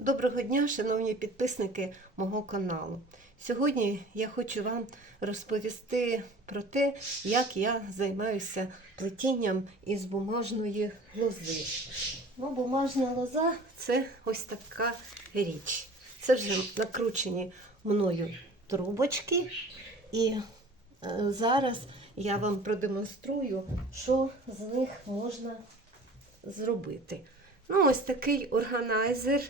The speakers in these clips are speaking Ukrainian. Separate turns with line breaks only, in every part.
Доброго дня, шановні підписники мого каналу. Сьогодні я хочу вам розповісти про те, як я займаюся плетінням із бумажної лози. Ну, бумажна лоза це ось така річ. Це вже накручені мною трубочки, і е, зараз я вам продемонструю, що з них можна зробити. Ну, ось такий органайзер,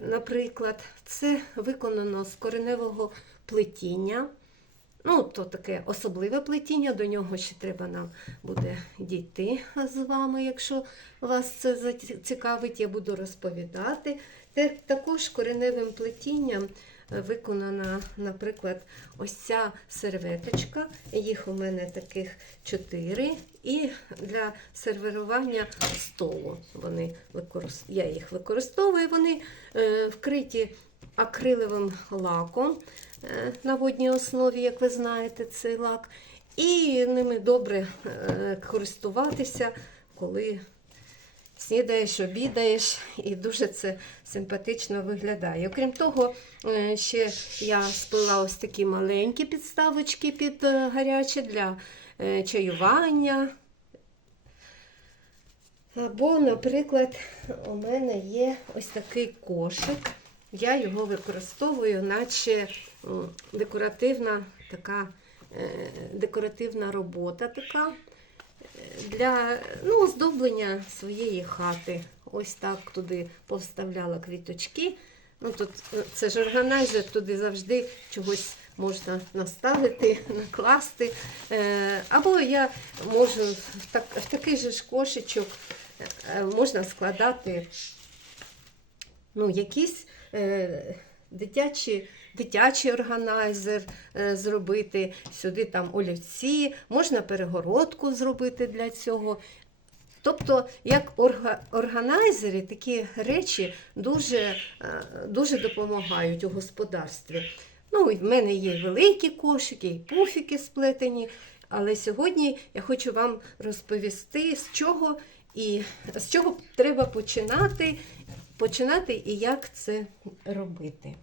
наприклад, це виконано з кореневого плетіння. Ну, то таке особливе плетіння, до нього ще треба нам буде дійти з вами, якщо вас це зацікавить, я буду розповідати. Також кореневим плетінням е, виконана, наприклад, ось ця серветочка. Їх у мене таких чотири. І для сервірування столу вони використ... я їх використовую. Вони е, вкриті акриловим лаком е, на водній основі, як ви знаєте, цей лак. І ними добре е, користуватися, коли снідаєш, обідаєш, і дуже це симпатично виглядає. Окрім того, ще я сплела ось такі маленькі підставочки під гаряче для чаювання. Або, наприклад, у мене є ось такий кошик. Я його використовую, наче декоративна така е, декоративна робота така е, для ну, оздоблення своєї хати. Ось так туди повставляла квіточки. Ну, тут е, це ж органайзер, туди завжди чогось можна наставити, накласти. Е, Або я можу в, так, в такий же ж кошечок е, можна складати ну, якісь е, дитячі, дитячий органайзер зробити, сюди там олівці, можна перегородку зробити для цього. Тобто, як орга, органайзери, такі речі дуже, дуже допомагають у господарстві. Ну, і в мене є великі кошики, і пуфіки сплетені. Але сьогодні я хочу вам розповісти, з чого і з чого треба починати, починати і як це робити.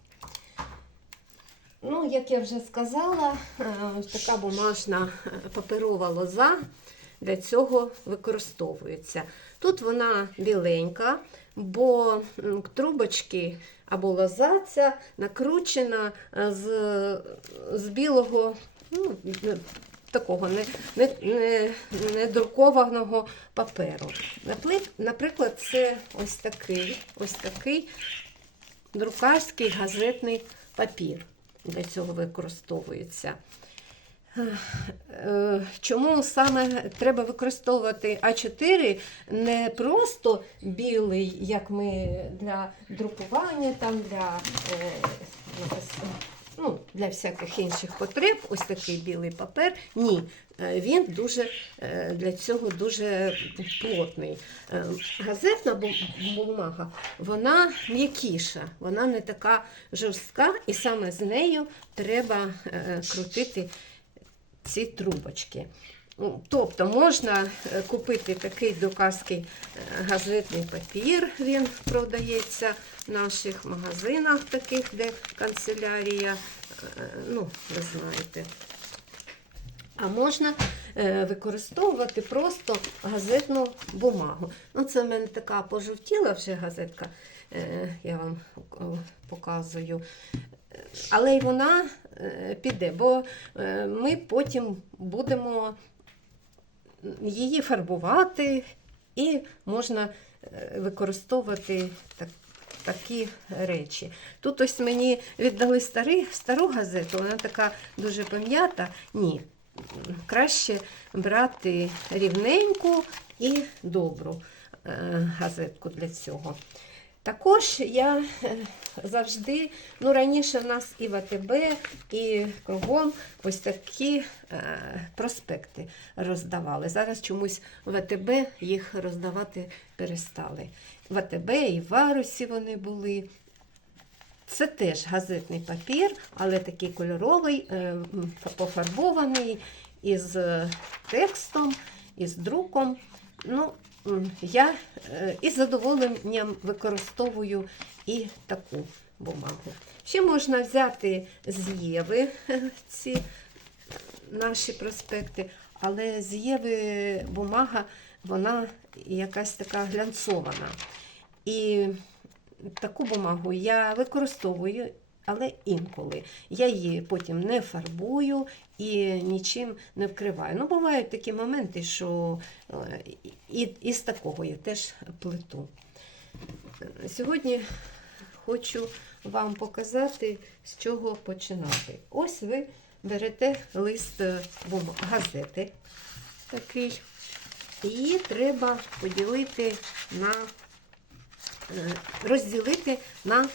Ну, як я вже сказала, е, така бумажна е, паперова лоза для цього використовується. Тут вона біленька, бо трубочки або лоза ця накручена е, з, з білого, ну, такого не, не, не, не друкованого паперу. Наприклад, це ось такий, ось такий друкарський газетний папір для цього використовується. Е, Чому саме треба використовувати А4 не просто білий, як ми для друкування, там для, е, ну, для всяких інших потреб, ось такий білий папер. Ні, е, він дуже для цього дуже плотний. Газетна бумага, вона м'якіша, вона не така жорстка, і саме з нею треба крутити ці трубочки. Ну, Тобто можна е, купити такий друкарський е, газетний папір, він продається в наших магазинах, таких, де канцелярія, е, ну, ви знаєте. А можна використовувати просто газетну бумагу. Ну, це в мене така пожовтіла вже газетка, я вам показую. Але й вона піде, бо е, ми потім будемо її фарбувати і можна е, використовувати так, такі речі. Тут ось мені віддали старий, стару газету, вона така дуже пом'ята. Ні, краще брати рівненьку і добру е, газетку для цього. Також я е, завжди, ну раніше в нас і в АТБ, і кругом ось такі е, проспекти роздавали. Зараз чомусь в АТБ їх роздавати перестали. В АТБ і в Варусі вони були. Це теж газетний папір, але такий кольоровий, е, пофарбований із текстом, із друком. Ну, я е, із задоволенням використовую і таку бумагу. Ще можна взяти з Єви е, ці наші проспекти, але з Єви бумага, вона якась така глянцована. І таку бумагу я використовую, але інколи. Я її потім не фарбую і нічим не вкриваю. Ну, бувають такі моменти, що е, і, і з такого я теж плету. Сьогодні хочу вам показати, з чого починати. Ось ви берете лист е, газети такий, і треба поділити на е, розділити на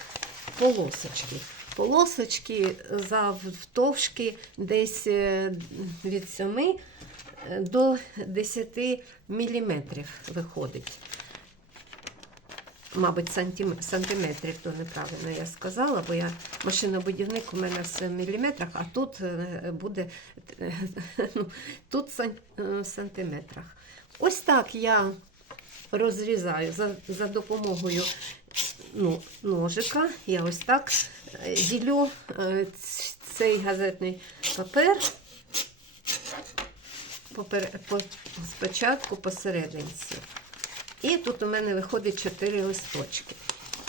полосочки. Полосочки завтовшки десь е, від 7 до 10 мм виходить. Мабуть, сантиметрів, то неправильно я сказала, бо я машинобудівник у мене все в міліметрах, а тут е, буде е, ну, тут е, в сантиметрах. Ось так я розрізаю за, за допомогою ну, ножика. Я ось так е, ділю е, цей газетний папер попер, по, спочатку посерединці. І тут у мене виходить 4 листочки.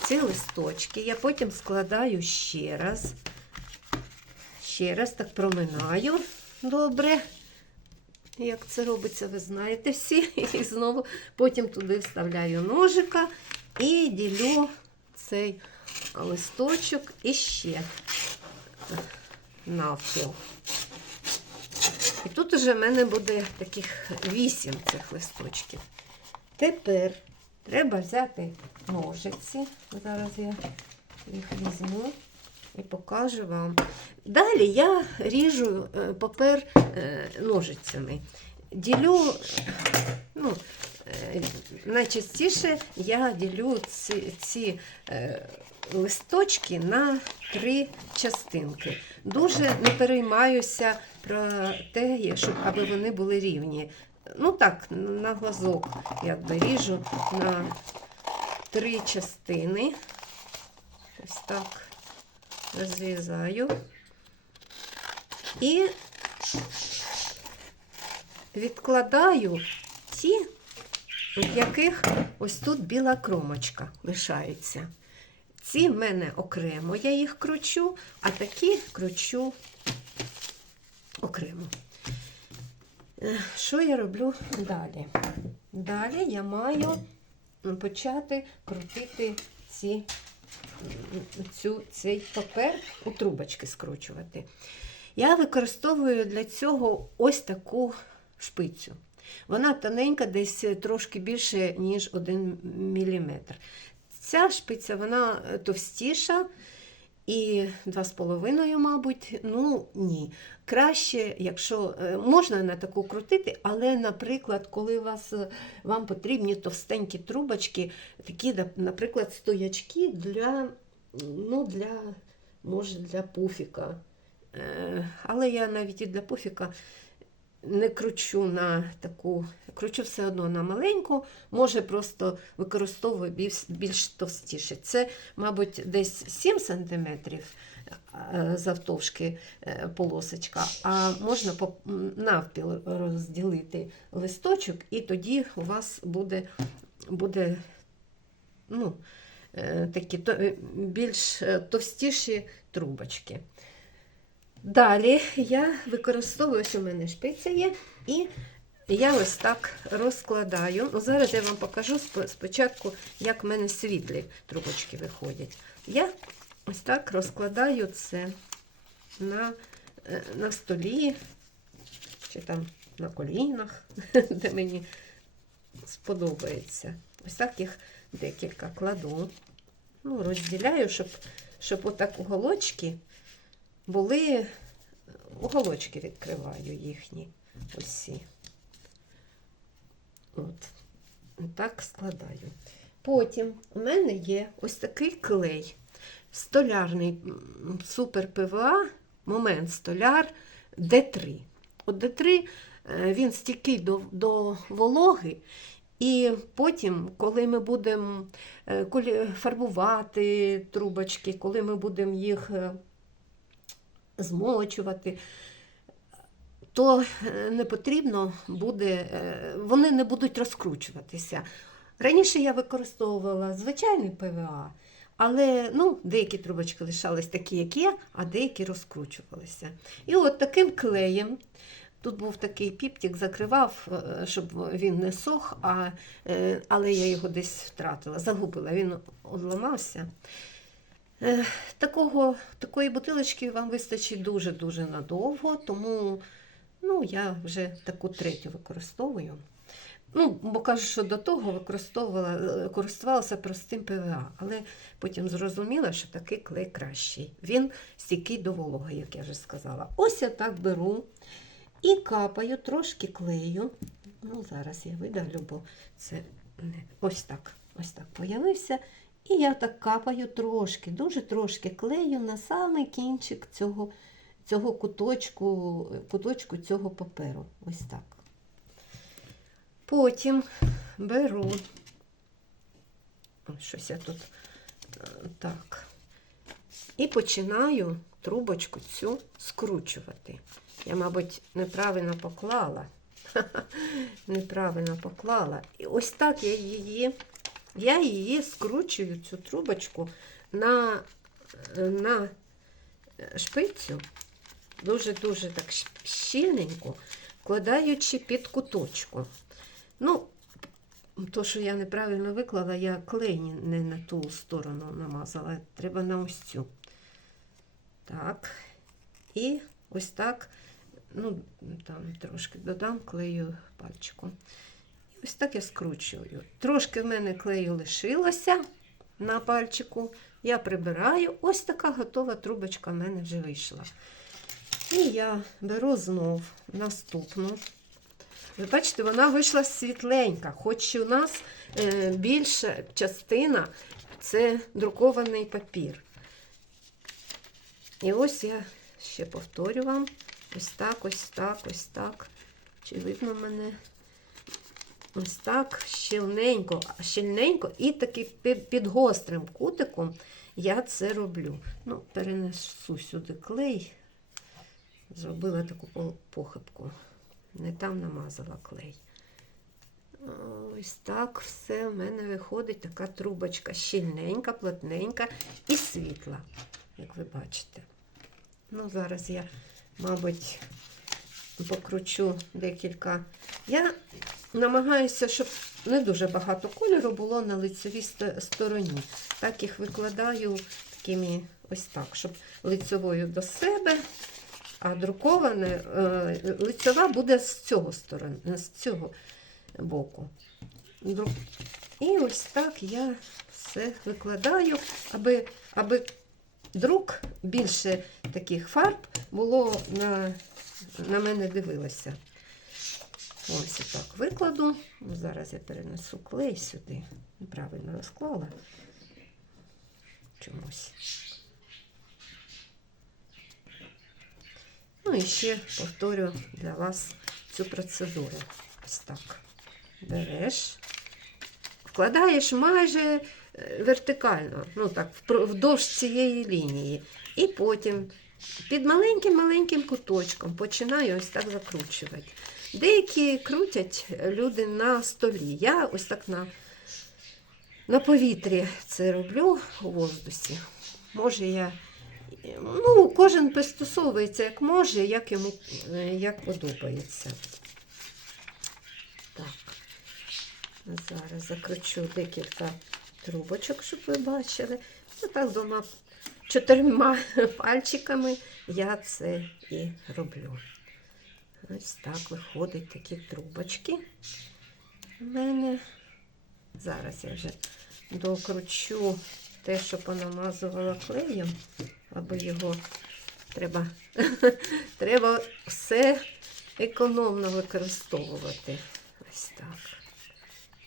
Ці листочки я потім складаю ще раз. Ще раз так проминаю добре. Як це робиться, ви знаєте всі. І знову потім туди вставляю ножика і ділю цей листочок іще навпіл. І тут уже в мене буде таких вісім цих листочків. Тепер треба взяти ножиці. Зараз я їх візьму і покажу вам. Далі я ріжу е, папер е, ножицями. Ділю, ну, найчастіше я ділю ці, ці е, листочки на три частинки. Дуже не переймаюся про те, щоб аби вони були рівні. Ну так, на глазок якби ріжу на три частини. Ось так розрізаю. І відкладаю ті, в яких ось тут біла кромочка лишається. Ці в мене окремо, я їх кручу, а такі кручу окремо. Е, Що я роблю далі? Далі я маю почати крутити ці, цю, цей папер у трубочки скручувати. Я використовую для цього ось таку шпицю. Вона тоненька, десь трошки більше, ніж 1 мм. Ця шпиця вона е, товстіша і 2,5, мабуть. Ну ні. Краще, якщо е, можна на таку крутити, але, наприклад, коли вас, е, вам потрібні товстенькі трубочки, такі, наприклад, стоячки для, ну, для, може, для пуфіка. Е, Але я навіть і для пуфіка не кручу на таку, кручу все одно на маленьку, може просто використовую більш, більш товстіше. Це, мабуть, десь 7 см завтовшки е, полосочка, а можна навпіл розділити листочок, і тоді у вас буде, буде ну, е, такі е, більш е, товстіші трубочки. Далі я використовую, ось у мене шпиця є, і я ось так розкладаю. Ну, зараз я вам покажу спочатку, як в мене світлі трубочки виходять. Я ось так розкладаю це на, е, на столі чи там на колінах, де мені сподобається. Ось так їх декілька кладу. Ну, розділяю, щоб, щоб отак уголочки були, уголочки відкриваю їхні усі. От. Так складаю. Потім у мене є ось такий клей. Столярний супер ПВА, момент столяр Д3. От Д3 е, він стійкий до, до вологи І потім, коли ми будемо е, фарбувати трубочки, коли ми будемо їх е, змочувати, то е, не потрібно буде, е, вони не будуть розкручуватися. Раніше я використовувала звичайний ПВА, але ну, деякі трубочки лишались такі, як є, а деякі розкручувалися. І от таким клеєм. Тут був такий піптик, закривав, е, щоб він не сох, а, але я його десь втратила, загубила, він одламався. Такого, такої бутилочки вам вистачить дуже-дуже надовго, тому ну, я вже таку третю використовую. Ну, бо кажу, що до того використовувала, користувалася простим ПВА, але потім зрозуміла, що такий клей кращий. Він стійкий до вологи, як я вже сказала. Ось я так беру і капаю трошки клею. Ну, зараз я видавлю, бо це ось так. Ось так появився. І я так капаю трошки, дуже трошки клею на самий кінчик цього, цього куточку, куточку цього паперу. Ось так. Потім беру. Щось я тут е, так. І починаю трубочку цю скручувати. Я, мабуть, неправильно поклала. неправильно поклала. І ось так я її, я її скручую, цю трубочку на, на шпицю, дуже-дуже так щільненько, вкладаючи під куточку. Ну, то, що я неправильно виклала, я клей не на ту сторону намазала, треба на ось цю. Так. І ось так, ну, там трошки додам клею пальчиком. Ось так я скручую. Трошки в мене клею лишилося на пальчику. Я прибираю. Ось така готова трубочка в мене вже вийшла. І я беру знов наступну. Ви бачите, вона вийшла світленька, хоч у нас е, більша частина це друкований папір. І ось я ще повторю вам. Ось так, ось так, ось так. Чи видно мене? Ось так, щільненько, щільненько і таки під, гострим кутиком я це роблю. Ну, перенесу сюди клей. Зробила таку похибку. Не там намазала клей. Ось так все в мене виходить така трубочка щільненька, плотненька і світла, як ви бачите. Ну, зараз я, мабуть, покручу декілька. Я намагаюся, щоб не дуже багато кольору було на лицевій стороні. Так їх викладаю такими ось так, щоб лицевою до себе, а друковане е, лицева буде з цього сторони, з цього боку. І ось так я все викладаю, аби, аби друк більше таких фарб було на, на мене дивилося. Ось так викладу. Зараз я перенесу клей сюди. Неправильно розклала чомусь. Ну і ще повторю для вас цю процедуру. Ось так. Береш, вкладаєш майже е, вертикально, ну так, вдовж цієї лінії. І потім під маленьким-маленьким куточком починаю ось так закручувати. Деякі крутять люди на столі. Я ось так на, на повітрі це роблю у воздусі. Може, я. Ну, кожен пристосовується як може, як йому як подобається. Так. Зараз закручу декілька трубочок, щоб ви бачили. Отак двома чотирма пальчиками я це і роблю. Ось так виходять такі трубочки. У мене зараз я вже докручу те, що понамазувала клеєм, аби його треба, треба все економно використовувати. Ось так.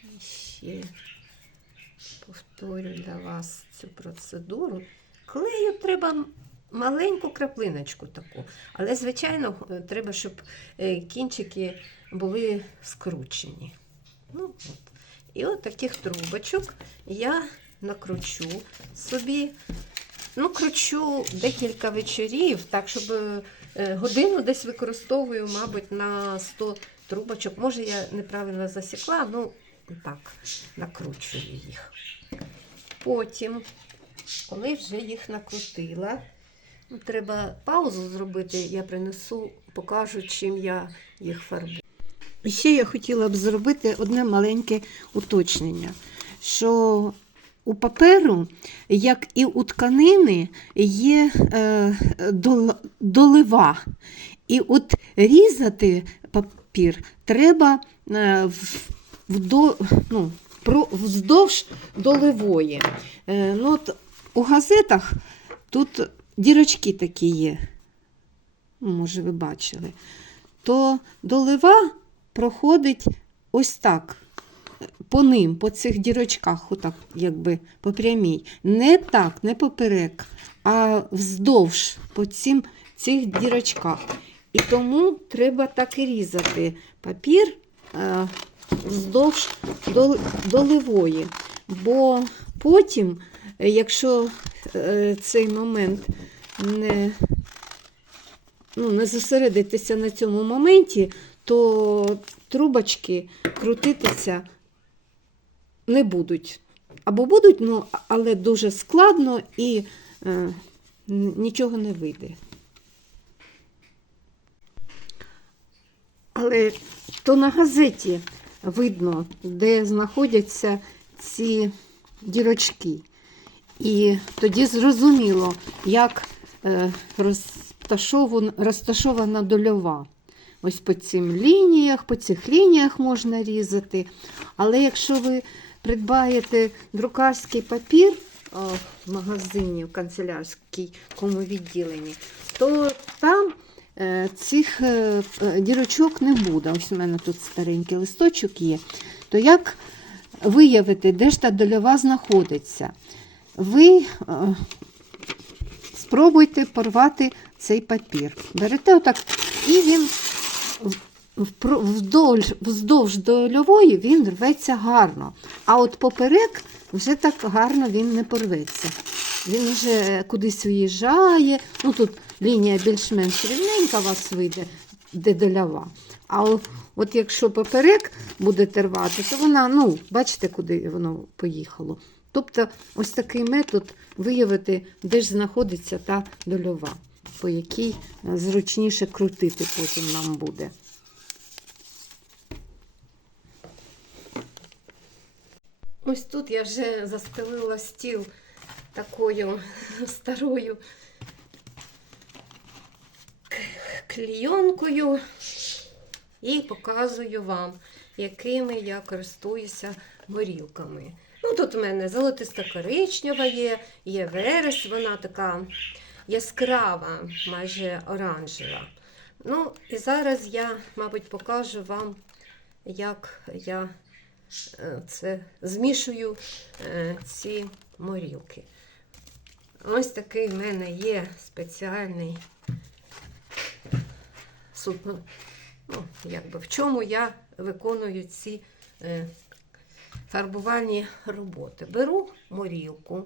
І ще повторю для вас цю процедуру. Клею треба маленьку краплиночку таку, але, звичайно, треба, щоб е, кінчики були скручені. Ну, от. І от таких трубочок я накручу собі. Ну, кручу декілька вечорів, так, щоб е, годину десь використовую, мабуть, на 100 трубочок. Може, я неправильно засікла, ну так, накручую їх. Потім, коли вже їх накрутила, ну, треба паузу зробити, я принесу, покажу, чим я їх фарбую.
Ще я хотіла б зробити одне маленьке уточнення, що у паперу, як і у тканини, є е, дол- долива. І от різати папір треба е, в- ну, вздовж доливої. Е, ну, от у газетах тут дірочки такі є. Може, ви бачили. То долива проходить ось так. По ним, по цих дірочках, отак, якби по прямій. Не так, не поперек, а вздовж по цим, цих дірочках. І тому треба так і різати папір е, вздовж дол- доливої. Бо потім, якщо е, цей момент не, ну, не зосередитися на цьому моменті, то трубочки крутитися не будуть. Або будуть, ну, але дуже складно і е, нічого не вийде. Але то на газеті видно, де знаходяться ці дірочки. І тоді зрозуміло, як е, розташована дольова. Ось по цим лініях, по цих лініях можна різати. Але якщо ви придбаєте друкарський папір в магазині, в канцелярському відділенні, то там е, цих е, дірочок не буде. Ось у мене тут старенький листочок є. То як виявити, де ж та дольова знаходиться? Ви е, спробуйте порвати цей папір. Берете отак, і він вздовж, вздовж дольової він рветься гарно. А от поперек вже так гарно він не порветься. Він вже кудись уїжджає. Ну тут лінія більш-менш рівненька у вас вийде, де долява. А от якщо поперек будете рвати, то вона, ну, бачите, куди воно поїхало. Тобто ось такий метод виявити, де ж знаходиться та дольова, по якій е, зручніше крутити потім нам буде.
Ось тут я вже застелила стіл такою старою клійонкою і показую вам, якими я користуюся горілками. Ну, тут у мене золотиста коричнева є, є верес, вона така яскрава, майже оранжева. Ну, і зараз я, мабуть, покажу вам, як я е, це змішую е, ці морілки. Ось такий в мене є спеціальний суд. Ну, ну, якби в чому я виконую ці е, фарбувальні роботи. Беру морілку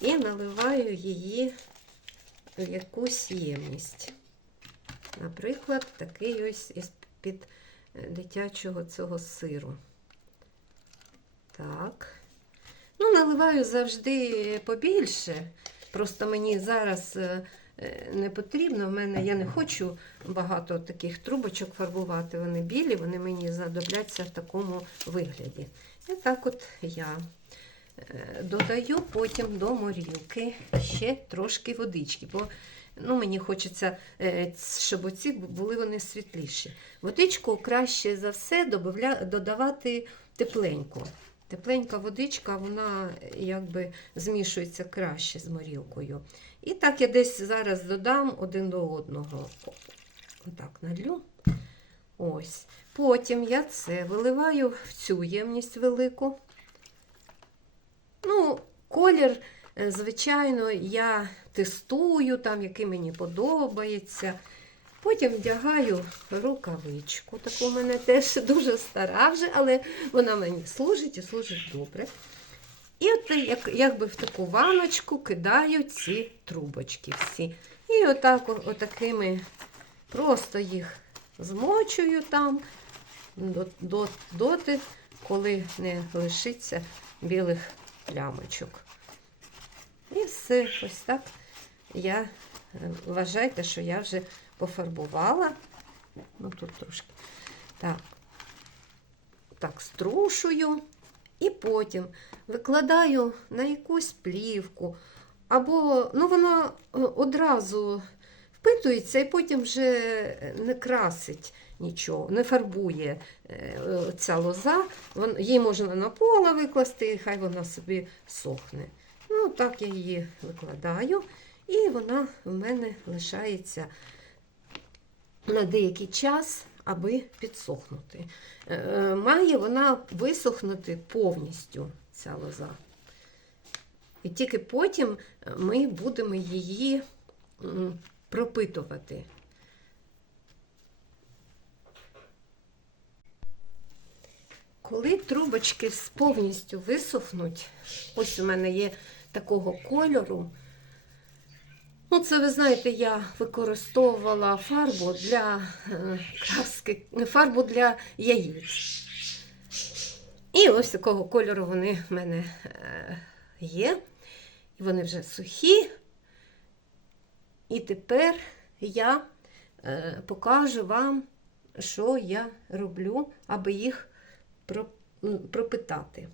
і наливаю її в якусь ємність. Наприклад, такий ось із-під е, дитячого цього сиру. Так. Ну, наливаю завжди побільше. Просто мені зараз е, не потрібно. В мене я не хочу багато таких трубочок фарбувати. Вони білі, вони мені знадобляться в такому вигляді. І так от я е, додаю потім до морілки ще трошки водички. Бо ну, мені хочеться, е, щоб оці були вони світліші. Водичку краще за все додавати тепленьку. Тепленька водичка, вона якби змішується краще з морілкою. І так я десь зараз додам один до одного. Отак налю. Ось. Потім я це виливаю в цю ємність велику. Ну, колір, е, звичайно, я тестую, там, який мені подобається. Потім вдягаю рукавичку. Таку в мене теж дуже стара вже, але вона мені служить і служить добре. І от як, якби в таку ваночку кидаю ці трубочки всі. І отак, отакими просто їх змочую там до, до, доти, коли не лишиться білих плямочок. І все, ось так я е, вважайте, що я вже пофарбувала. Ну тут трошки. Так, так, струшую і потім викладаю на якусь плівку. Або ну, вона е, одразу впитується і потім вже не красить нічого, не фарбує е, ця лоза. Її можна на поле викласти, і хай вона собі сохне. Ну, так я її викладаю, і вона в мене лишається на деякий час, аби підсохнути. Е, Має вона висохнути повністю, ця лоза. І тільки потім ми будемо її пропитувати. Коли трубочки повністю висохнуть, ось у мене є такого кольору. Ну, це ви знаєте, я використовувала фарбу для е, краски, фарбу для яєць. І ось такого кольору вони в мене е, є. І вони вже сухі. І тепер я е, покажу вам, що я роблю, аби їх пропитати.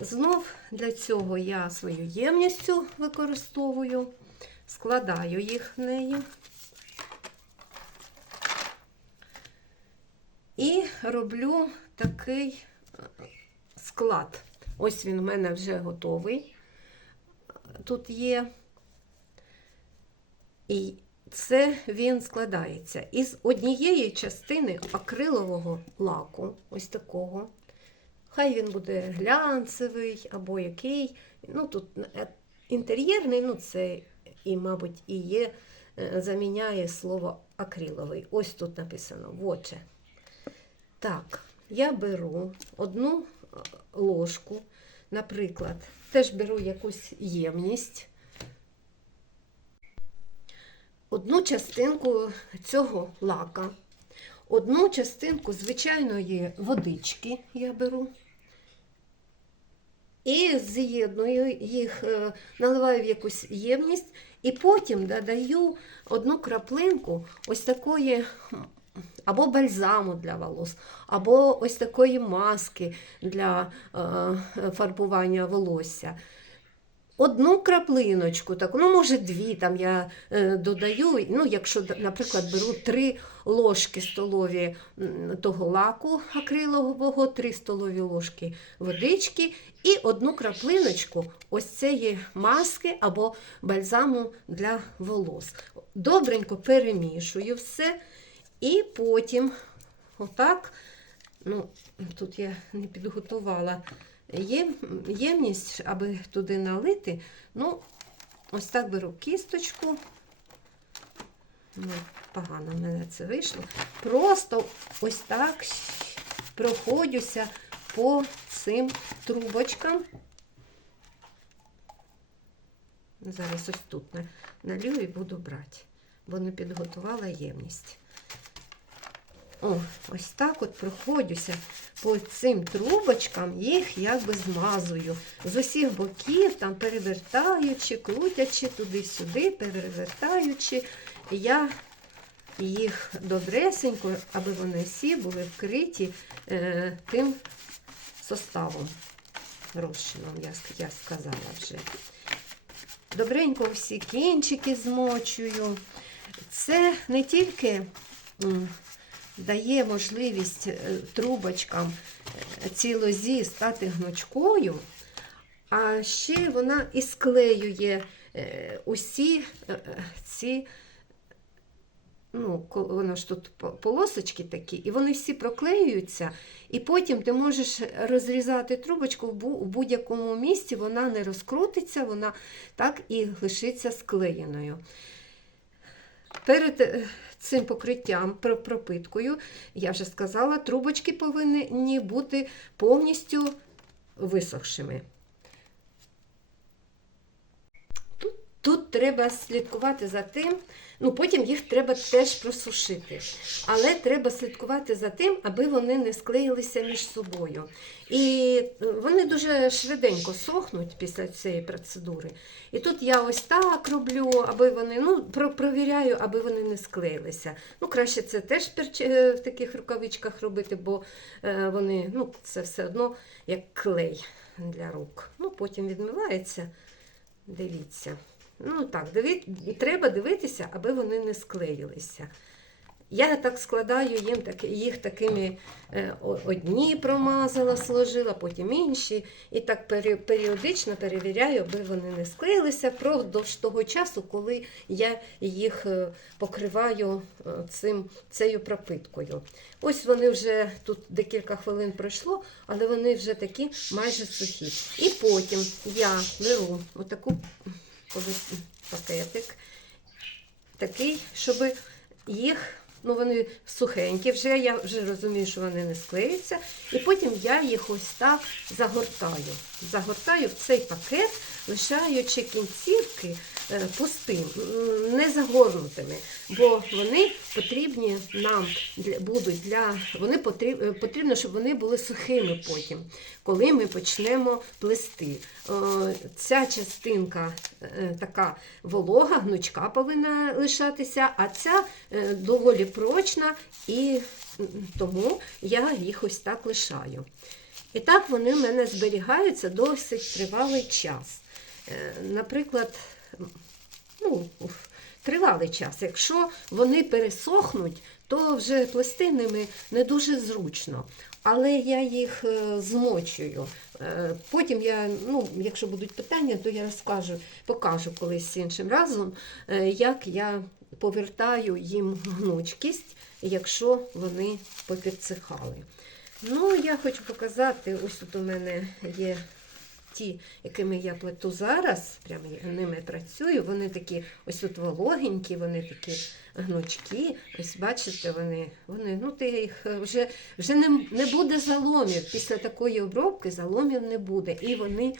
Знов для цього я свою ємністю використовую, складаю їх в неї. І роблю такий е, склад. Ось він у мене вже готовий. Тут є. І це він складається із однієї частини акрилового лаку, ось такого. Хай він буде глянцевий або який. Ну, тут е, інтер'єрний, ну це і, мабуть, і є, е, заміняє слово акриловий. Ось тут написано воче. Так, я беру одну е, ложку, наприклад, теж беру якусь ємність. Одну частинку цього лака, одну частинку звичайної водички я беру. І з'єдную їх, е, наливаю в якусь ємність, і потім додаю одну краплинку ось такої або бальзаму для волос, або ось такої маски для е, фарбування волосся. Одну краплиночку, так, ну, може, дві там я е, додаю. Ну, якщо, наприклад, беру три ложки столові того лаку акрилового, три столові ложки водички і одну краплиночку ось цієї маски або бальзаму для волос. Добренько перемішую все. І потім, отак, ну, тут я не підготувала єм, ємність, аби туди налити. Ну, ось так беру кісточку. Ну, погано в мене це вийшло. Просто ось так проходжуся по цим трубочкам. Зараз ось тут на- налью і буду брати, бо не підготувала ємність. О, ось так от проходжуся по цим трубочкам, їх якби змазую. З усіх боків, там перевертаючи, крутячи туди-сюди, перевертаючи, я їх добресенько, аби вони всі були вкриті е, тим составом розчином, я, я сказала вже. Добренько всі кінчики змочую. Це не тільки дає можливість е, трубочкам е, цій лозі стати гнучкою, а ще вона і склеює е, усі ці, ну, воно ж тут полосочки такі, і вони всі проклеюються, і потім ти можеш розрізати трубочку в будь-якому місці, вона не розкрутиться, вона так і лишиться склеєною. Перед е, цим покриттям, пропиткою, я вже сказала, трубочки повинні бути повністю висохшими. Тут, тут треба слідкувати за тим, ну потім їх треба теж просушити. Але треба слідкувати за тим, аби вони не склеїлися між собою. І е, вони дуже швиденько сохнуть після цієї процедури. І тут я ось так роблю, аби вони, ну, провіряю, аби вони не склеїлися. Ну, краще це теж е, в таких рукавичках робити, бо е, вони, ну, це все одно як клей для рук. Ну, потім відмивається. Дивіться. Ну так, диві... треба дивитися, аби вони не склеїлися. Я так складаю їм так, їх такими е, одні промазала, сложила, потім інші. І так пері- періодично перевіряю, аби вони не склеїлися впродовж того часу, коли я їх е, покриваю е, цим, цією пропиткою. Ось вони вже тут декілька хвилин пройшло, але вони вже такі майже сухі. І потім я беру отаку пакетик, такий, щоб їх, ну вони сухенькі, вже я вже розумію, що вони не склеються. І потім я їх ось так загортаю. Загортаю в цей пакет, лишаючи кінцівки пустим, не загорнутими, бо вони потрібні нам будуть для вони е, потрібно, щоб вони були сухими потім, коли ми почнемо плести. Е, Ця частинка е, така волога, гнучка повинна лишатися, а ця е, доволі прочна, і тому я їх ось так лишаю. І так вони в мене зберігаються досить тривалий час. Е, Наприклад, ну, тривалий час. Якщо вони пересохнуть, то вже плести ними не дуже зручно. Але я їх е, змочую. Е, Потім я, ну, якщо будуть питання, то я розкажу, покажу колись іншим разом, е, як я повертаю їм гнучкість, якщо вони попідсихали. Ну, я хочу показати, ось тут у мене є ті, якими я плету зараз, прямо ними працюю, вони такі ось тут вологенькі, вони такі гнучкі. Ось бачите, вони, вони ну ти їх вже, вже не, не буде заломів. Після такої обробки заломів не буде. І вони,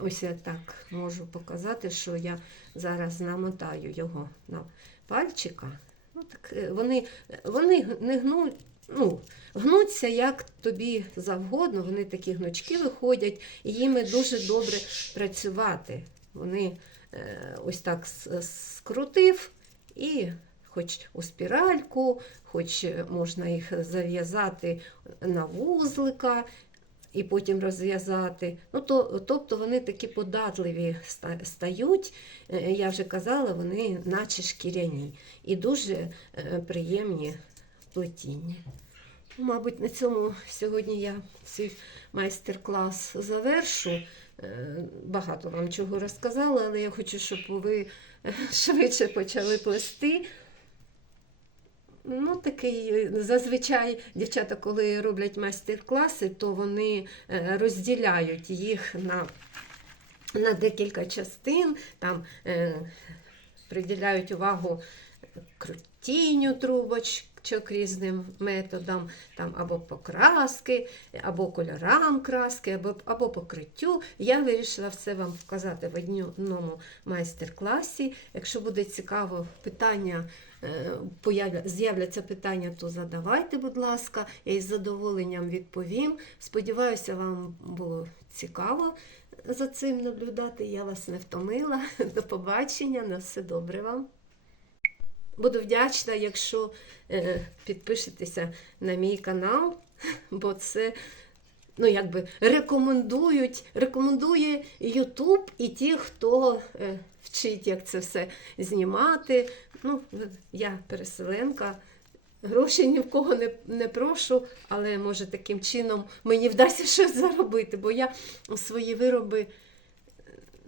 ось я так можу показати, що я зараз намотаю його на пальчика. Ну, так, е, вони, вони не гнуть. Ну, гнуться як тобі завгодно, вони такі гнучки виходять, і їми дуже добре працювати. Вони е, ось так скрутив і хоч у спіральку, хоч можна їх зав'язати на вузлика і потім розв'язати. Ну, то, тобто вони такі податливі стають. Е, Я вже казала, вони наче шкіряні і дуже е, приємні в плетінні. Ну, Мабуть, на цьому сьогодні я свій майстер-клас завершу. Е, Багато вам чого розказала, але я хочу, щоб ви е, швидше почали плести. Ну, такий, зазвичай дівчата, коли роблять майстер-класи, то вони е, розділяють їх на, на декілька частин, там приділяють увагу крутінню трубочок різним методам, там або покраски, або кольорам краски, або, або покриттю. Я вирішила все вам показати в одному майстер-класі. Якщо буде цікаво питання, е, з'являться питання, то задавайте, будь ласка, я із задоволенням відповім. Сподіваюся, вам було цікаво за цим наблюдати. Я вас не втомила. До побачення, на все добре вам. Буду вдячна, якщо е, підпишетеся на мій канал, бо це ну, якби рекомендують, рекомендує YouTube і ті, хто е, вчить, як це все знімати. Ну, я переселенка. Грошей ні в кого не, не прошу, але може таким чином мені вдасться щось заробити, бо я свої вироби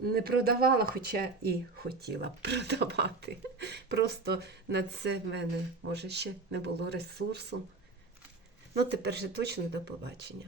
не продавала, хоча і хотіла продавати. Просто на це в мене, може, ще не було ресурсу. Ну, тепер же точно до побачення.